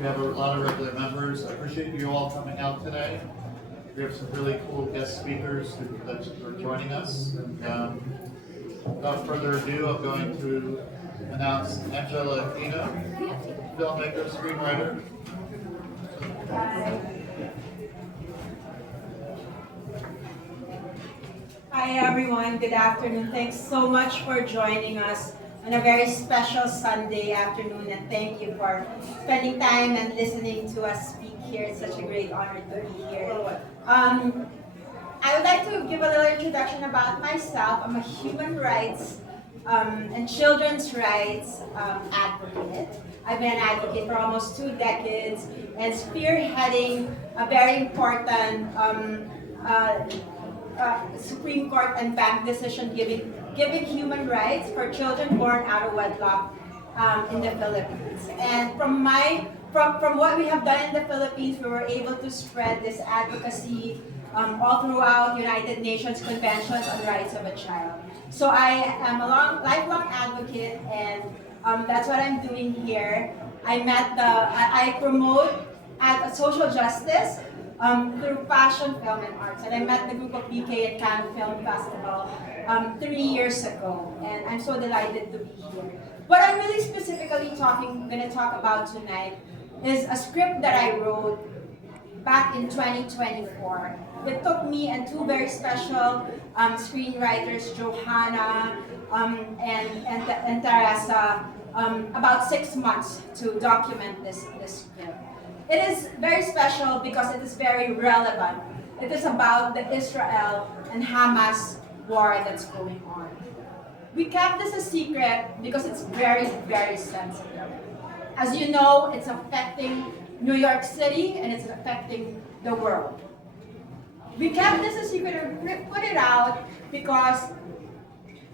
We have a lot of regular members. I appreciate you all coming out today. We have some really cool guest speakers that are joining us. And without further ado, I'm going to announce Angela Aquino, filmmaker, screenwriter. Hi everyone, good afternoon. Thanks so much for joining us on a very special Sunday afternoon, and thank you for spending time and listening to us speak here. It's such a great honor to be here. I would like to give a little introduction about myself. I'm a human rights and children's rights advocate. I've been an advocate for almost 2 decades and spearheading a very important Supreme Court and bank decision giving human rights for children born out of wedlock in the Philippines. And from what we have done in the Philippines, we were able to spread this advocacy all throughout United Nations conventions on rights of a child. So I am a lifelong advocate, and that's what I'm doing here. I promote social justice through fashion, film, and arts. And I met the group of PK at Cannes Film Festival 3 years ago, and I'm so delighted to be here. What I'm really specifically going to talk about tonight is a script that I wrote back in 2024. It took me and 2 very special screenwriters, Johanna and Teresa, about 6 months to document this script. It is very special because it is very relevant. It is about the Israel and Hamas war that's going on. We kept this a secret because it's very, very sensitive. As you know, it's affecting New York City and it's affecting the world. We kept this a secret and put it out because,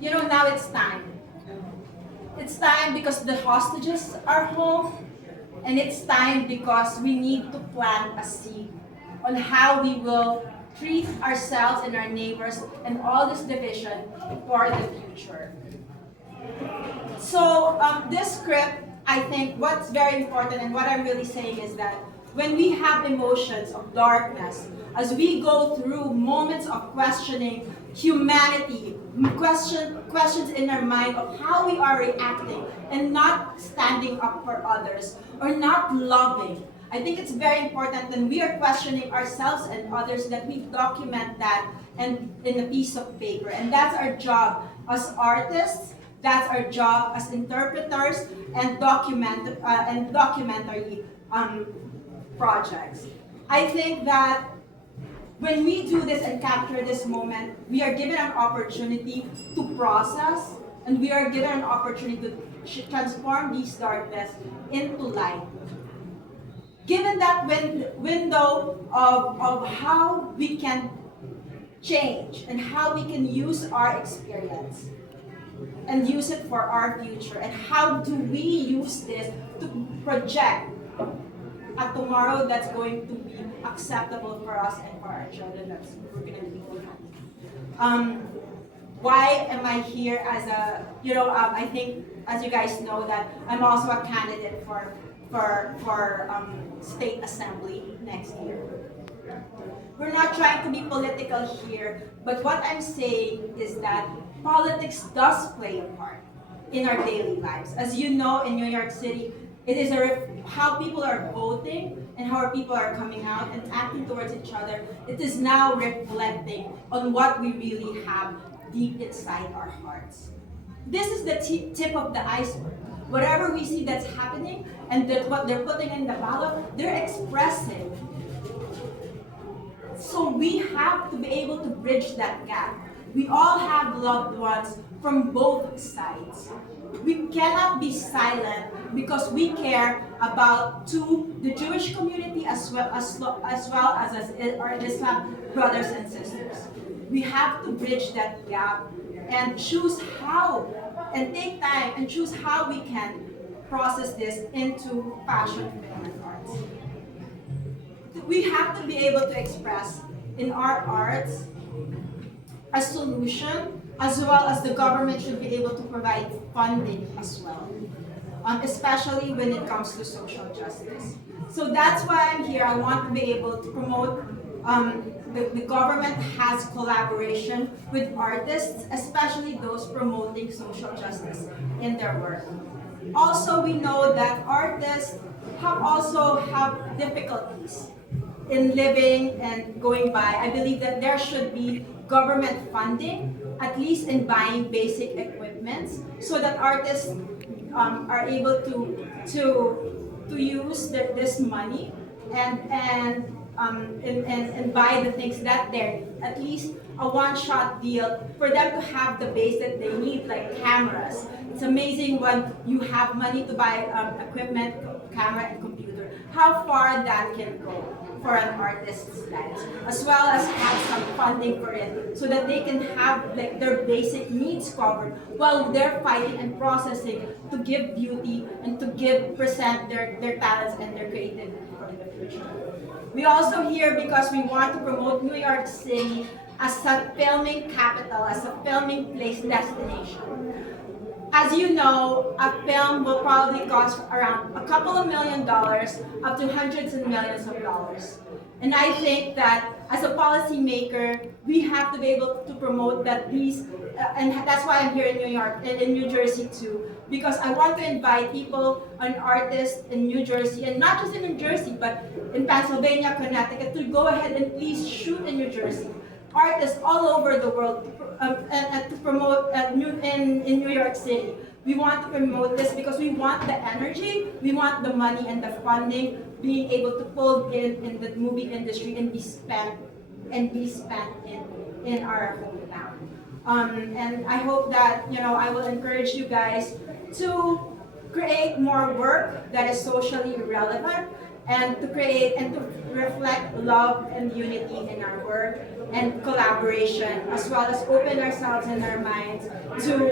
now it's time. It's time because the hostages are home. And it's time because we need to plant a seed on how we will treat ourselves and our neighbors and all this division for the future. So this script, I think what's very important and what I'm really saying is that when we have emotions of darkness, as we go through moments of questioning humanity, questions in our mind of how we are reacting and not standing up for others or not loving. I think it's very important when we are questioning ourselves and others that we document that in a piece of paper. And that's our job as artists, that's our job as interpreters and documentary projects. I think that when we do this and capture this moment, we are given an opportunity to process, and we are given an opportunity to transform these darkness into light. Given that window of how we can change and how we can use our experience and use it for our future, and how do we use this to project a tomorrow that's going to be acceptable for us and for our children that we're going to leave behind. Why am I here as a, I think, as you guys know, that I'm also a candidate for state assembly next year. We're not trying to be political here, but what I'm saying is that politics does play a part in our daily lives. As you know, in New York City, it is how people are voting and how people are coming out and acting towards each other. It is now reflecting on what we really have deep inside our hearts. This is the tip of the iceberg. Whatever we see that's happening and that what they're putting in the ballot, they're expressing. So we have to be able to bridge that gap. We all have loved ones from both sides. We cannot be silent because we care about the Jewish community as well as our Islam brothers and sisters. We have to bridge that gap and choose how, and take time and choose how we can process this into fashion, film, and arts. We have to be able to express in our arts a solution, as well as the government should be able to provide funding as well. especially when it comes to social justice. So that's why I'm here. I want to be able to promote the government has collaboration with artists, especially those promoting social justice in their work. Also, we know that artists also have difficulties in living and going by. I believe that there should be government funding, at least in buying basic equipments, so that artists are able to use this money and buy the things that they need. At least a one-shot deal for them to have the base that they need, like cameras. It's amazing when you have money to buy equipment, camera, and computer, how far that can go for an artist's lives, as well as have some funding for it so that they can have like their basic needs covered while they're fighting and processing to give beauty and to present their talents and their creativity for the future. We also here because we want to promote New York City as a filming capital, as a filming place destination. As you know, a film will probably cost around a couple of $1 million up to hundreds and millions of dollars. And I think that as a policymaker, we have to be able to promote that these, and that's why I'm here in New York and in New Jersey too, because I want to invite people and artists in New Jersey, and not just in New Jersey, but in Pennsylvania, Connecticut, to go ahead and please shoot in New Jersey. Artists all over the world and to promote in New York City. We want to promote this because we want the energy, we want the money and the funding being able to pull in the movie industry and be spent in our hometown. And I hope that I will encourage you guys to create more work that is socially relevant and to create and to reflect love and unity in our work and collaboration, as well as open ourselves and our minds to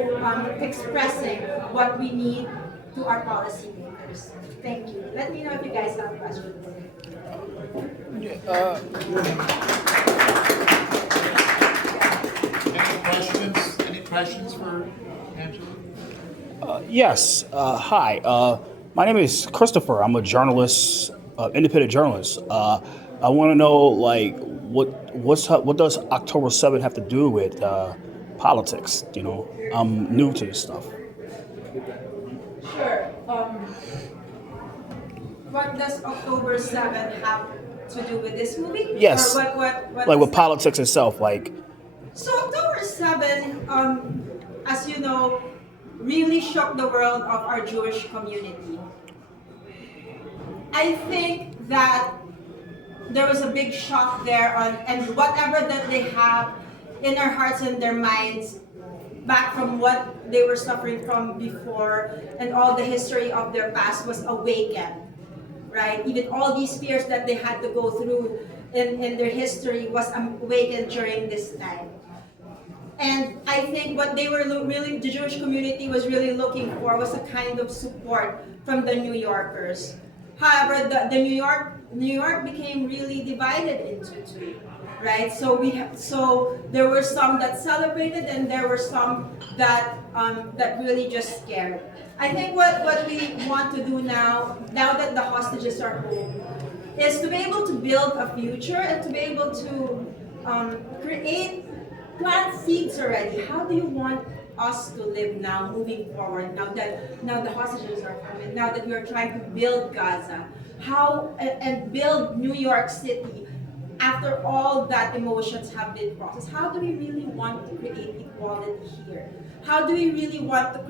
expressing what we need to our policymakers. Thank you. Let me know if you guys have questions. Any questions for Angela? Yes. Hi. My name is Christopher. I'm a journalist, independent journalist. I want to know, like, what does October 7th have to do with politics? I'm new to this stuff. Sure. What does October 7th have to do with this movie? Yes. Or what Like with politics itself, like. So October 7th, as you know, really shook the world of our Jewish community. I think that there was a big shock there and whatever that they have in their hearts and their minds back from what they were suffering from before and all the history of their past was awakened, right? Even all these fears that they had to go through in their history was awakened during this time. And I think what they were the Jewish community was really looking for was a kind of support from the New Yorkers. However, the New York became really divided into two, right? So there were some that celebrated, and there were some that really just scared. I think what we want to do now that the hostages are home, is to be able to build a future and to be able to plant seeds already. How do you want us to live now, moving forward, now the hostages are coming, now that we are trying to build Gaza, and build New York City after all that emotions have been processed? How do we really want to create equality here? How do we really want to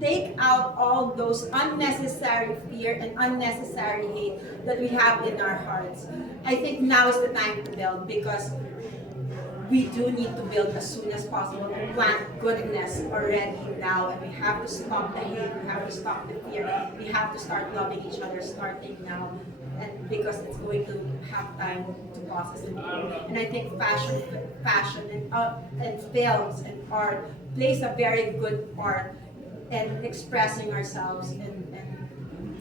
take out all those unnecessary fear and unnecessary hate that we have in our hearts? I think now is the time to build, because we do need to build as soon as possible and plant goodness already now, and we have to stop the hate, we have to stop the fear, we have to start loving each other starting now, and because it's going to have time to process it. And I think fashion and films and art plays a very good part in expressing ourselves and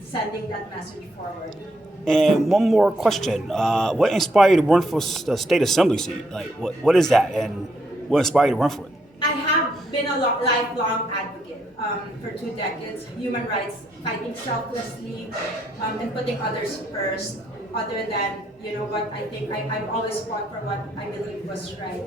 sending that message forward. And one more question. What inspired you to run for the state assembly seat? Like, what is that, and what inspired you to run for it? I have been a lifelong advocate for 2 decades, human rights, fighting selflessly, and putting others first, other than, what I think, I've always fought for what I believe was right.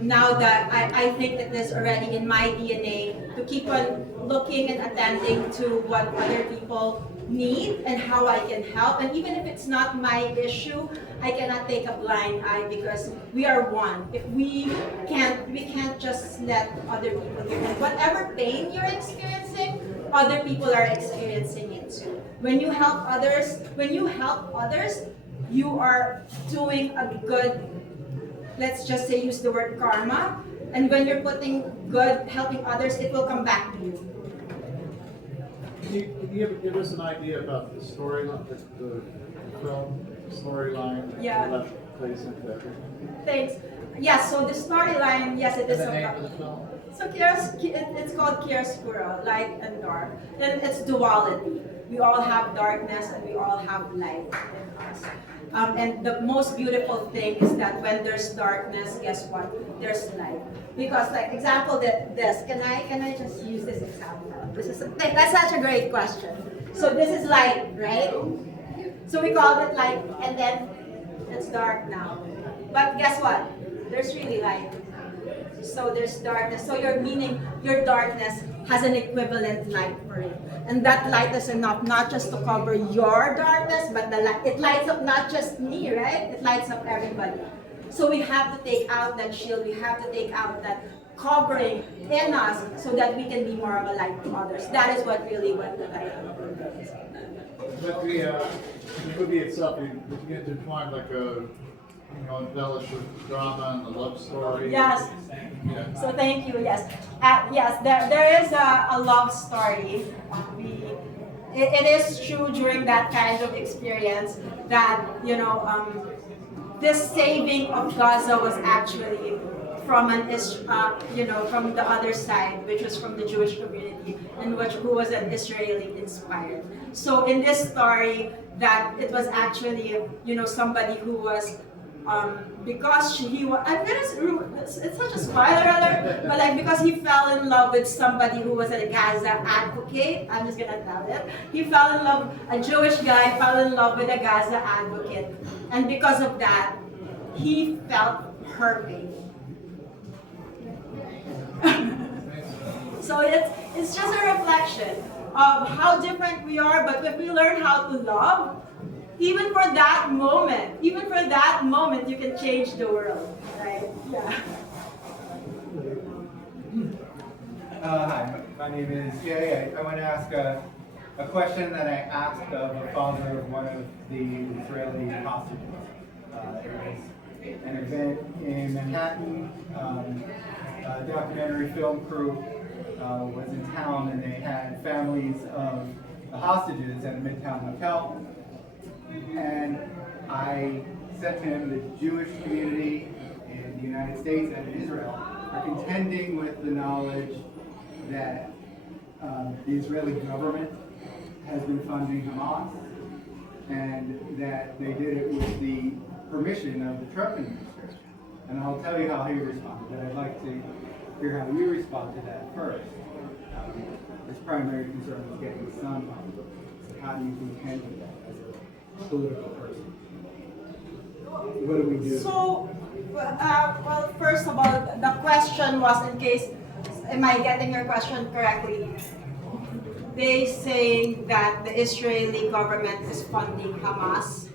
Now that I think it is already in my DNA to keep on looking and attending to what other people need and how I can help. And even if it's not my issue, I cannot take a blind eye because we are one. If we can't just let other people do it. Whatever pain you're experiencing, other people are experiencing it too. When you help others, you are doing a good, let's just say, use the word karma. And when you're putting good, helping others, it will come back to you. Can you give us an idea about the storyline, the film storyline? Yeah. That plays into everything. Thanks. Yes, so the storyline, yes, it is And the name about. of the film? So it's called Chiaroscuro, light and dark. And it's duality. We all have darkness and we all have light in us. And the most beautiful thing is that when there's darkness, guess what? There's light. Because, like, example, this. Can I just use this example? That's such a great question. So this is light, right? So we called it light, and then it's dark now. But guess what? There's really light. So there's darkness. So your darkness has an equivalent light for it. And that light is enough not just to cover your darkness, but it lights up not just me, right? It lights up everybody. So we have to take out that shield. We have to take out that covering in us so that we can be more of a light to others. That is what the title is. But the movie itself, you get to find like a, embellish with drama and the love story. Yes. Yeah. So thank you. Yes. Yes. There is a love story. It is true during that kind of experience that this saving of Gaza was actually from from the other side, which was from the Jewish community, and who was an Israeli inspired. So in this story, that it was actually somebody who was because he was, it's such a spoiler alert, but like because he fell in love with somebody who was a Gaza advocate, I'm just gonna tell it. He fell in love, a Jewish guy fell in love with a Gaza advocate, and because of that, he felt her pain. So it's just a reflection of how different we are, but if we learn how to love, even for that moment, you can change the world, right? Yeah. Hi, my name is Jay. I want to ask a question that I asked of a father of one of the Israeli hostages. It was an event in Manhattan. A documentary film crew was in town, and they had families of the hostages at a Midtown hotel. And I said to him, the Jewish community in the United States and in Israel are contending with the knowledge that the Israeli government has been funding Hamas, and that they did it with the permission of the Trump administration. And I'll tell you how he responded, but I'd like to hear how you respond to that first. His primary concern was getting his son home. So how do you contend with that as a political person? What do we do? So, well, first of all, the question was, in case, am I getting your question correctly? They saying that the Israeli government is funding Hamas.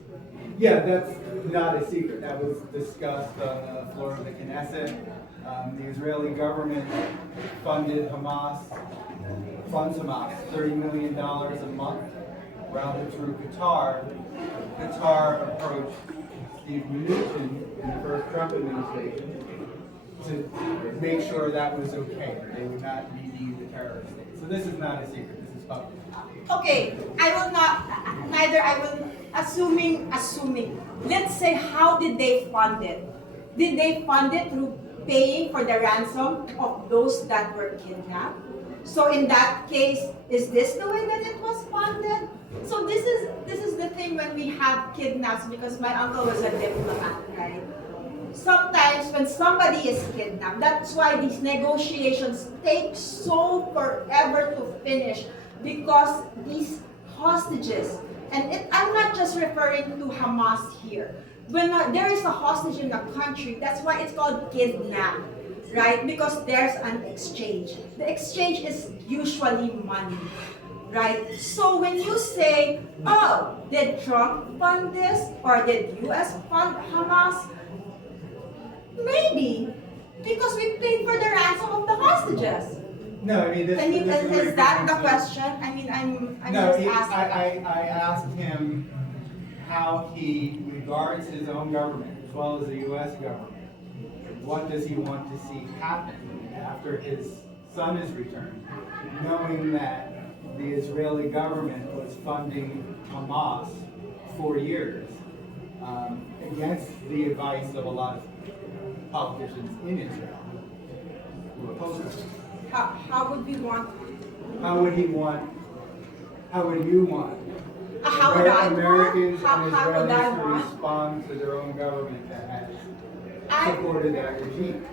Yeah, that's not a secret. That was discussed on the floor of the Knesset. The Israeli government funds Hamas $30 million a month, routed through Qatar. Qatar approached Steve Metuchen in the first Trump administration to make sure that was okay, that they would not be deemed a terrorist state. So this is not a secret, this is public. Okay, I will, assuming. Let's say, how did they fund it? Did they fund it through paying for the ransom of those that were kidnapped? So in that case, is this the way that it was funded? So this is the thing when we have kidnaps, because my uncle was a diplomat, right? sometimes when somebody is kidnapped, that's why these negotiations take so forever to finish, because these hostages, and I'm not just referring to Hamas here. When there is a hostage in the country, that's why it's called kidnap, right? Because there's an exchange. The exchange is usually money, right? So when you say, oh, did Trump fund this, or did US fund Hamas? Maybe, because we paid for the ransom of the hostages. No, I mean, Is that the question? I mean, I'm No, just asking. I asked him how he regards his own government, as well as the U.S. government. What does he want to see happen after his son is returned, knowing that the Israeli government was funding Hamas for years, against the advice of a lot of politicians in Israel who oppose him. How would we want? How would he want? How would you want? How would I want? Americans How and would I Israelis to want? respond to their own government that has I- supported that regime.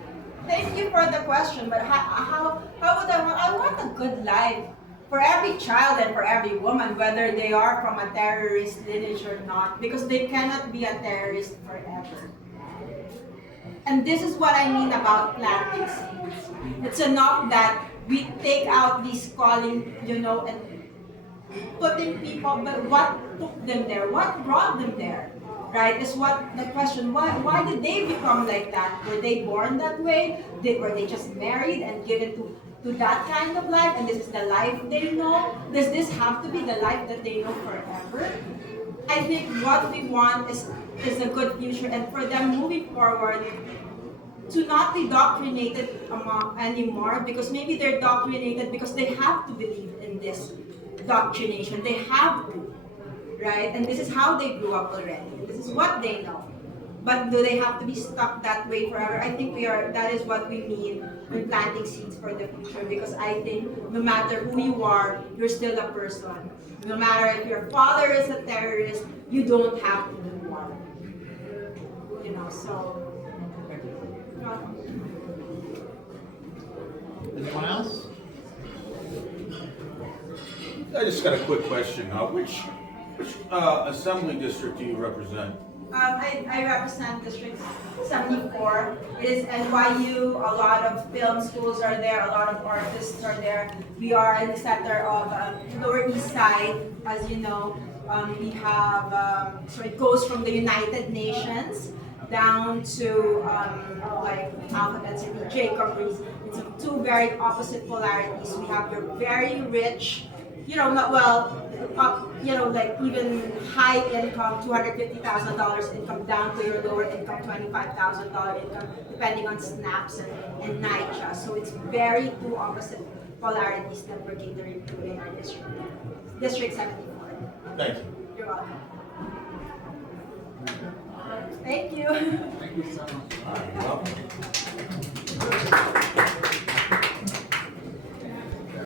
Thank you for the question, but how would I want? I want a good life for every child and for every woman, whether they are from a terrorist lineage or not, because they cannot be a terrorist forever. And this is what I mean about planting seeds. It's enough that we take out these calling, and putting people, but what took them there? What brought them there? Right? Is what the question. Why did they become like that? Were they born that way? Were they just married and given to that kind of life, and this is the life they know? Does this have to be the life that they know forever? I think what we want is a good future, and for them moving forward, to not be doctrinated anymore, because maybe they're doctrinated because they have to believe in this doctrination. They have to, right? And this is how they grew up already. This is what they know. But do they have to be stuck that way forever? I think that is what we mean when planting seeds for the future, because I think no matter who you are, you're still a person. No matter if your father is a terrorist, you don't have to do war. So. Anyone else? I just got a quick question. Which assembly district do you represent? I represent District 74. It is NYU. A lot of film schools are there. A lot of artists are there. We are in the center of Lower East Side, as you know. We have, so it goes from the United Nations down to like Alphabet City, Jacob Rees. It's two very opposite polarities. We have your very rich, like even high income, $250,000 income, down to your lower income, $25,000 income, depending on snaps and NYCHA. So it's very two opposite polarities that we're catering to in our district. District 74. Thank you. You're welcome. Thank you. Thank you so much. All right, welcome.